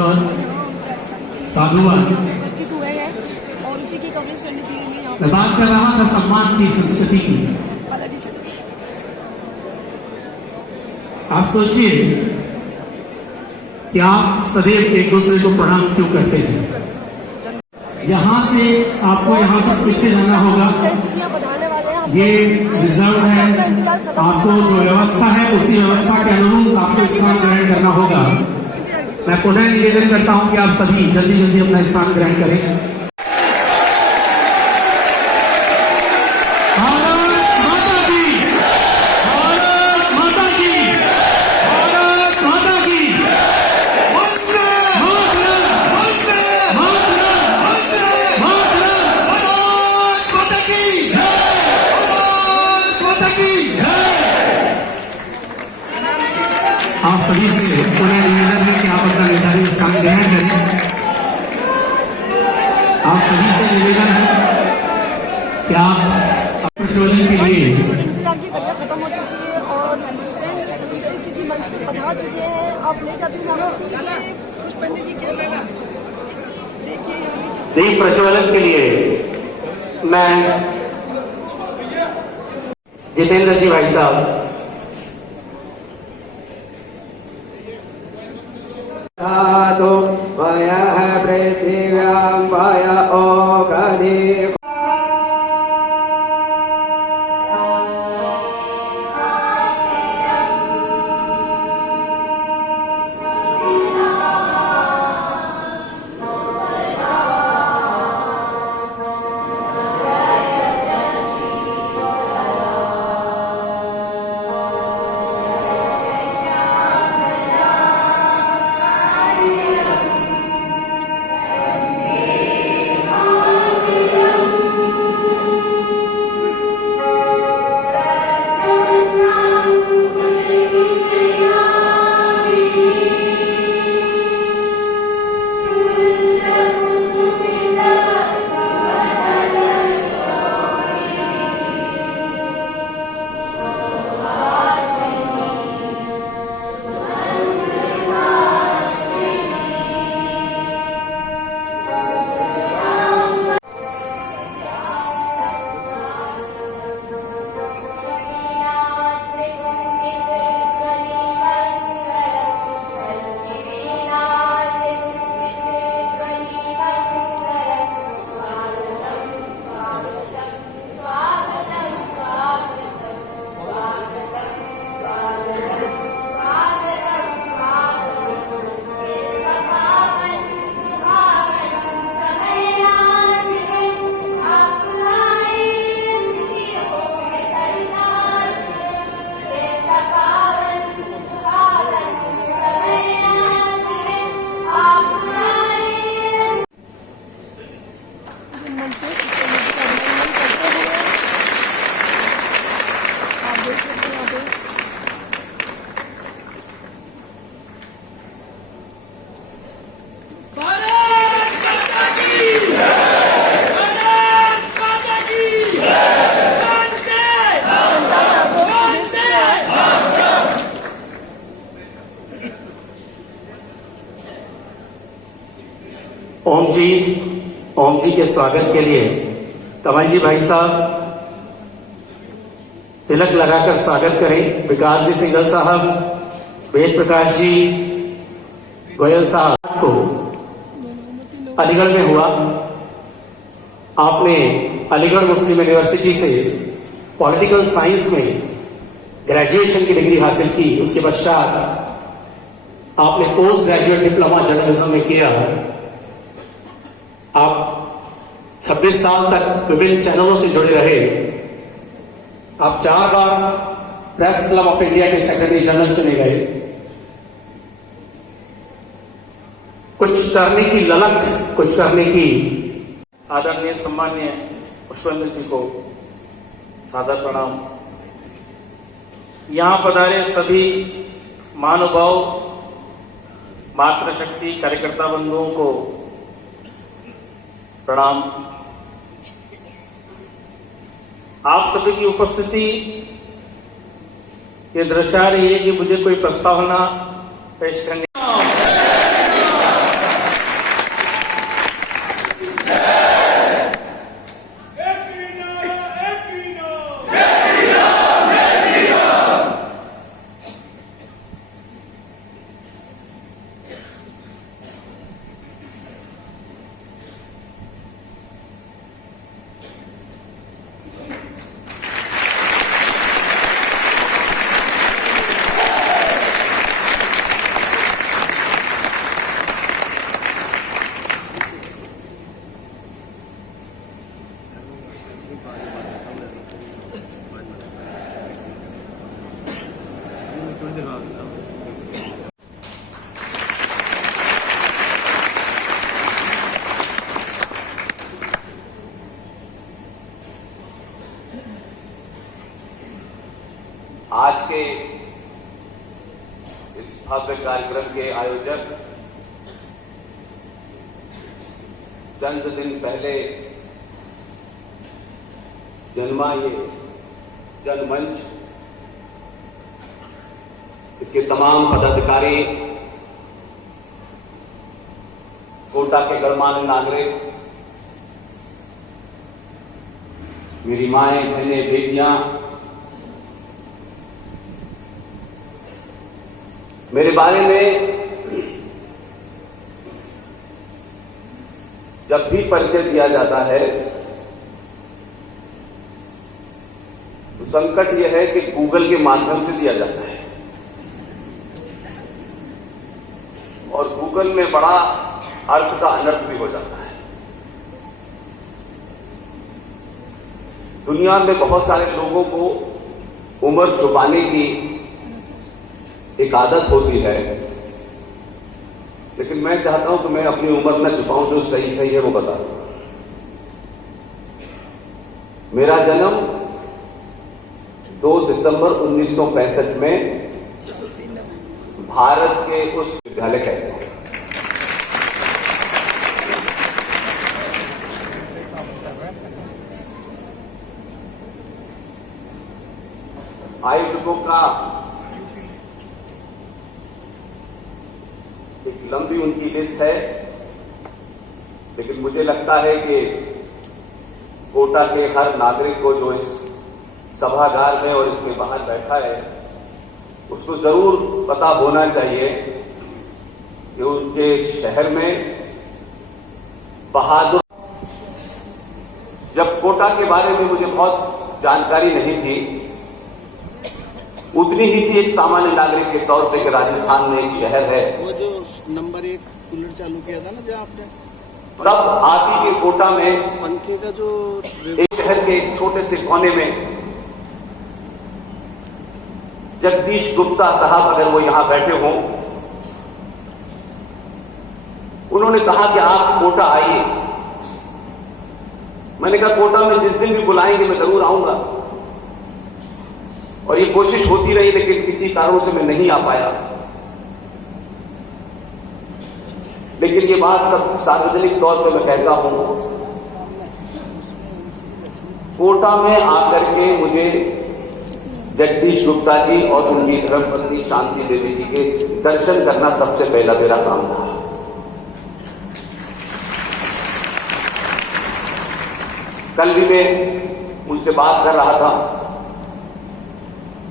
और साधुवाद उपस्थित हुए हैं और उसी की कवरेज करने के लिए मैं यहाँ मैं बात कर रहा था सम्मान की, संस्कृति की। बालाजी चरण से। आप सोचिए कि आप सदैव एक दूसरे को प्रणाम क्यों करते हैं। यहाँ से आपको यहाँ तक पीछे जाना होगा। ये रिजर्व है, आपको जो व्यवस्था है उसी व्यवस्था के अनुरूप आपको स्थान ग्रहण करना होगा। मैं पुनः निवेदन करता हूँ कि आप सभी जल्दी जल्दी अपना स्थान ग्रहण करें। आप सभी से पुनः निवेदन है कि आप अपना निर्धारित स्थान ग्रहण करें। आप सभी से निवेदन है कि आप प्रज्वलन के लिए इंतजार की घड़ियां खत्म हो चुकी है और पुष्पेंद्र श्रेष्ठ जी मंच पर पधार चुके हैं। आप लेकर पुष्पेंद्र जी कैसे देखिए दीप प्रज्वलन के लिए मैं जितेंद्र जी भाई साहब वयः पृथिव्यां वय ओगधि ओम जी के स्वागत के लिए कमल जी भाई साहब तिलक लगाकर स्वागत करें। विकास जी सिंघल साहब, वेद प्रकाश जी, गोयल साहब को अलीगढ़ में हुआ। आपने अलीगढ़ मुस्लिम यूनिवर्सिटी से पॉलिटिकल साइंस में ग्रेजुएशन की डिग्री हासिल की। उसके पश्चात आपने पोस्ट ग्रेजुएट डिप्लोमा जर्नलिज्म में किया। आप 26 साल तक विभिन्न चैनलों से जुड़े रहे। आप 4 बार प्रेस क्लब ऑफ इंडिया के सेक्रेटरी जनरल चुने गए। कुछ करने की ललक, कुछ करने की। आदरणीय सम्मान्य पुष्पेंद्र जी को सादर प्रणाम। यहां पधारे सभी महानुभाव, मातृशक्ति कार्यकर्ता बंधुओं को प्रणाम। आप सभी की उपस्थिति ये दर्शा रही है कि मुझे कोई प्रस्तावना पेश करने आज के इस भव्य कार्यक्रम के आयोजक चंद दिन पहले जन्मा ये जनमंच, इसके तमाम पदाधिकारी, कोटा के गणमान्य नागरिक, मेरी माएं, बहनें, बेटियां, मेरे बारे में जब भी परिचय दिया जाता है तो संकट यह है कि गूगल के माध्यम से दिया जाता है और गूगल में बड़ा अर्थ का अनर्थ भी हो जाता है। दुनिया में बहुत सारे लोगों को उम्र छुपाने की एक आदत होती है, लेकिन मैं चाहता हूं कि मैं अपनी उम्र न छुपाऊं, जो सही सही है वो बता दूं। मेरा जन्म 2 दिसंबर 1965 में भारत के उस विद्यालय कहते हैं आयोजकों का एक लंबी उनकी लिस्ट है, लेकिन मुझे लगता है कि कोटा के हर नागरिक को जो इस सभागार में और इसके बाहर बैठा है उसको जरूर पता होना चाहिए कि उनके शहर में बहादुर, जब कोटा के बारे में मुझे बहुत जानकारी नहीं थी, उतनी ही थी एक सामान्य नागरिक के तौर पे कि राजस्थान में एक शहर है। वो जो नंबर 1 कूलर चालू किया था ना जहाँ आपने, तब आप के कोटा में पंखे का जो एक शहर के एक छोटे से कोने में जगदीश गुप्ता साहब, अगर वो यहां बैठे हों, उन्होंने कहा कि आप कोटा आइए। मैंने कहा कोटा में जिस दिन भी बुलाएंगे मैं जरूर आऊंगा, और ये कोशिश होती रही, लेकिन किसी कारणों से मैं नहीं आ पाया। लेकिन ये बात सब सार्वजनिक तौर पर मैं कहता हूं, कोटा में आकर के मुझे जगदीश गुप्ता जी और उनकी धर्मपत्नी शांति देवी जी के दर्शन करना सबसे पहला मेरा काम था। कल भी मैं उनसे बात कर रहा था,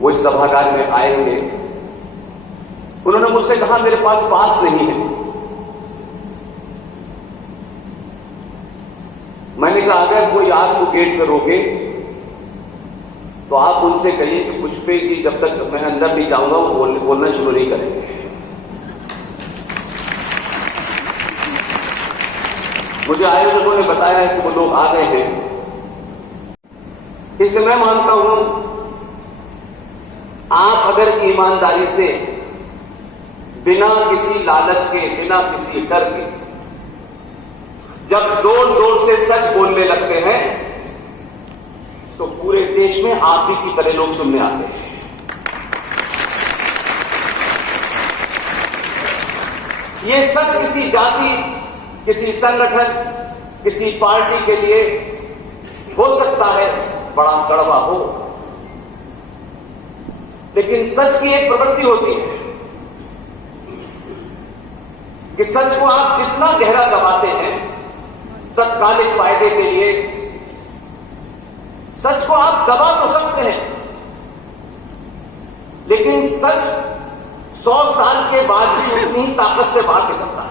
वो इस सभागार में आएंगे। उन्होंने मुझसे कहा मेरे पास नहीं है। मैंने कहा अगर कोई आपको गेट पे रोके तो आप उनसे कहिए कि पुष्पे की जब तक मैं अंदर नहीं जाऊंगा वो बोलना शुरू नहीं करेंगे। मुझे आयोजकों ने बताया है कि वो लोग आ गए हैं। इसलिए मैं मानता हूं आप अगर ईमानदारी से, बिना किसी लालच के, बिना किसी डर के, जब जोर जोर से सच बोलने लगते हैं तो पूरे देश में आप ही की तरह लोग सुनने आते हैं। ये सच किसी जाति, किसी संगठन, किसी पार्टी के लिए हो सकता है बड़ा कड़वा हो, लेकिन सच की एक प्रवृत्ति होती है कि सच को आप जितना गहरा दबाते हैं तत्कालिक फायदे के लिए, सच को आप दबा तो सकते हैं, लेकिन सच 100 साल के बाद भी उतनी ही ताकत से बाहर निकलता है।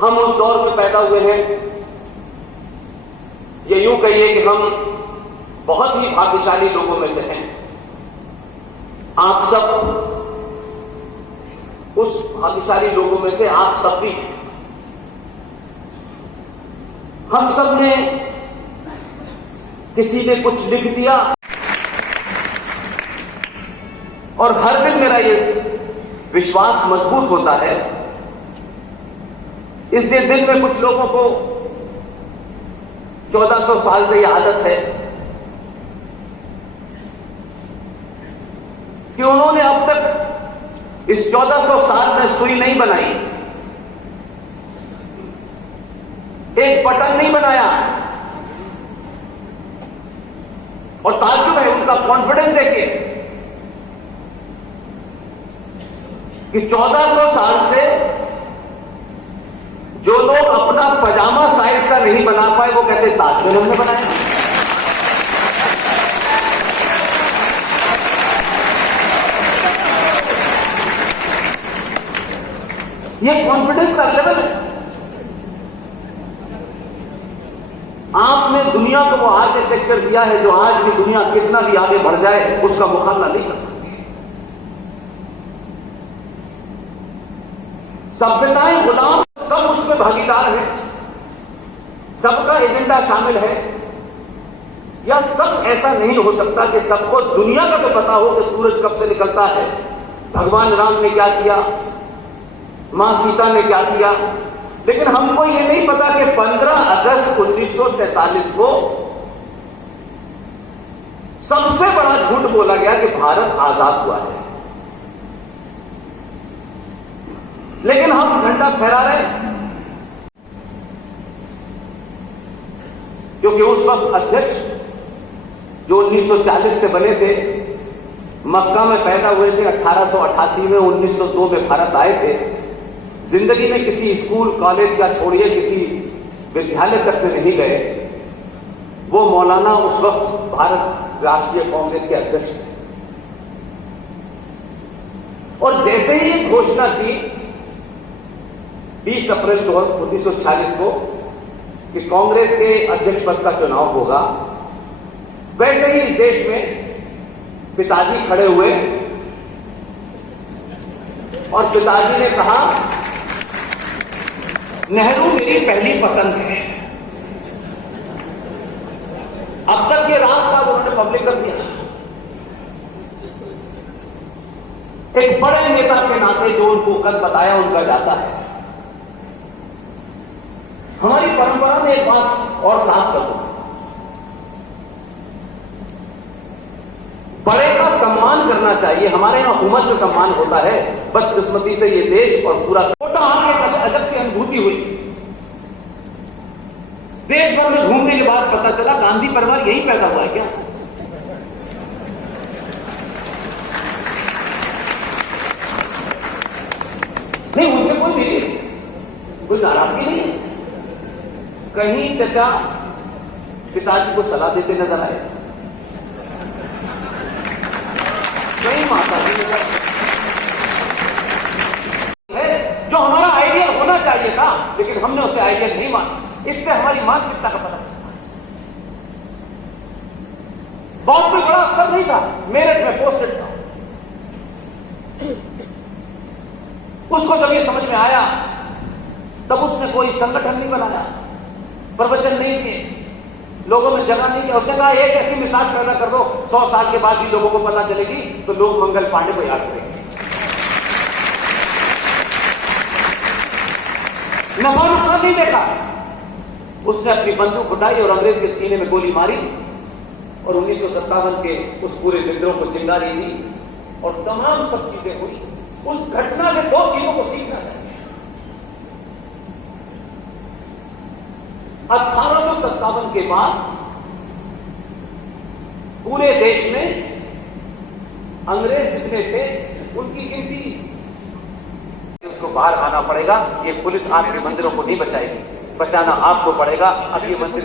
हम उस दौर में पैदा हुए हैं, ये यूं कहिए कि हम बहुत ही भाग्यशाली लोगों में से हैं। आप सब उस भाग्यशाली लोगों में से आप सब भी हैं। हम सब ने, किसी ने कुछ लिख दिया, और हर दिन मेरा ये विश्वास मजबूत होता है। इसलिए दिन में कुछ लोगों को 1400 साल से यह आदत है कि उन्होंने अब तक इस 1400 साल में सुई नहीं बनाई, एक बटन नहीं बनाया, और ताज्जुब है उनका कॉन्फिडेंस देखिए कि 1400 साल से जो लोग अपना पजामा साइज का नहीं बना पाए वो कहते ताजमहल हमने बनाया। ये कॉन्फिडेंस का लेवल है। आपने दुनिया को वो आर्किटेक्चर दिया है जो आज भी दुनिया कितना भी आगे बढ़ जाए उसका मुकाबला नहीं कर सकती। सभ्यताएं, गुलाम सब उसमें भागीदार हैं, सबका एजेंडा शामिल है। या सब ऐसा नहीं हो सकता कि सबको दुनिया का तो पता हो कि सूरज कब से निकलता है, भगवान राम ने क्या किया, मां सीता ने क्या किया, लेकिन हमको ये नहीं पता कि 15 अगस्त 1947 को सबसे बड़ा झूठ बोला गया कि भारत आजाद हुआ है, लेकिन हम झंडा फहरा रहे हैं। क्योंकि उस वक्त अध्यक्ष जो 1940 से बने थे, मक्का में पैदा हुए थे, 1888 में 1902 में भारत आए थे, जिंदगी में किसी स्कूल कॉलेज या छोड़िए किसी विद्यालय तक में नहीं गए, वो मौलाना उस वक्त भारत राष्ट्रीय कांग्रेस के अध्यक्ष थे। और जैसे ही ये घोषणा की 20 अप्रैल 1946 को कि कांग्रेस के अध्यक्ष पद का चुनाव होगा, वैसे ही इस देश में पिताजी खड़े हुए और पिताजी ने कहा नेहरू मेरी पहली पसंद है। अब तक ये राज साहब उन्होंने पब्लिक कर दिया। एक बड़े नेता के नाते जो उनको कद बताया उनका जाता है। हमारी परंपरा में एक बात और साफ कर दूं, बड़े का सम्मान करना चाहिए। हमारे यहां उम्र से सम्मान होता है, बदकिस्मती से ये देश और पूरा छोटा आगे अलग से अनुभूति हुई। देश भर में घूमने के बाद पता चला गांधी परिवार यही पैदा हुआ है क्या? नहीं, उनसे कोई नहीं, कोई नाराजगी नहीं है। कहीं चचा पिताजी को सलाह देते नजर आए, कहीं माता जी नजर है, जो हमारा आइडियल होना चाहिए था, लेकिन हमने उसे आइडियल नहीं माना। इससे हमारी मानसिकता का पता चलता है। बहुत कोई बड़ा अफसर नहीं था, मेरठ में पोस्टेड था। उसको जब ये समझ में आया तब उसने कोई संगठन नहीं बनाया, प्रवचन नहीं दिए, लोगों में जगह नहीं किया। उसने कहा एक ऐसी मिसाल पैदा कर दो 100 साल के बाद भी लोगों को पता चलेगी तो लोग मंगल पांडे को याद करेंगे। नफा नुकसान नहीं देखा, उसने अपनी बंदूक उठाई और अंग्रेज के सीने में गोली मारी और 1957 के उस पूरे विद्रोह को चिंगारी दी और तमाम सब चीजें हुई। उस घटना से 2 चीजों को सीखना चाहिए। 1857 के बाद पूरे देश में अंग्रेज जितने थे उनकी गिनती, उसको बाहर आना पड़ेगा। ये पुलिस आपके मंदिरों को नहीं बचाएगी, बचाना आपको पड़ेगा। अब ये मंदिर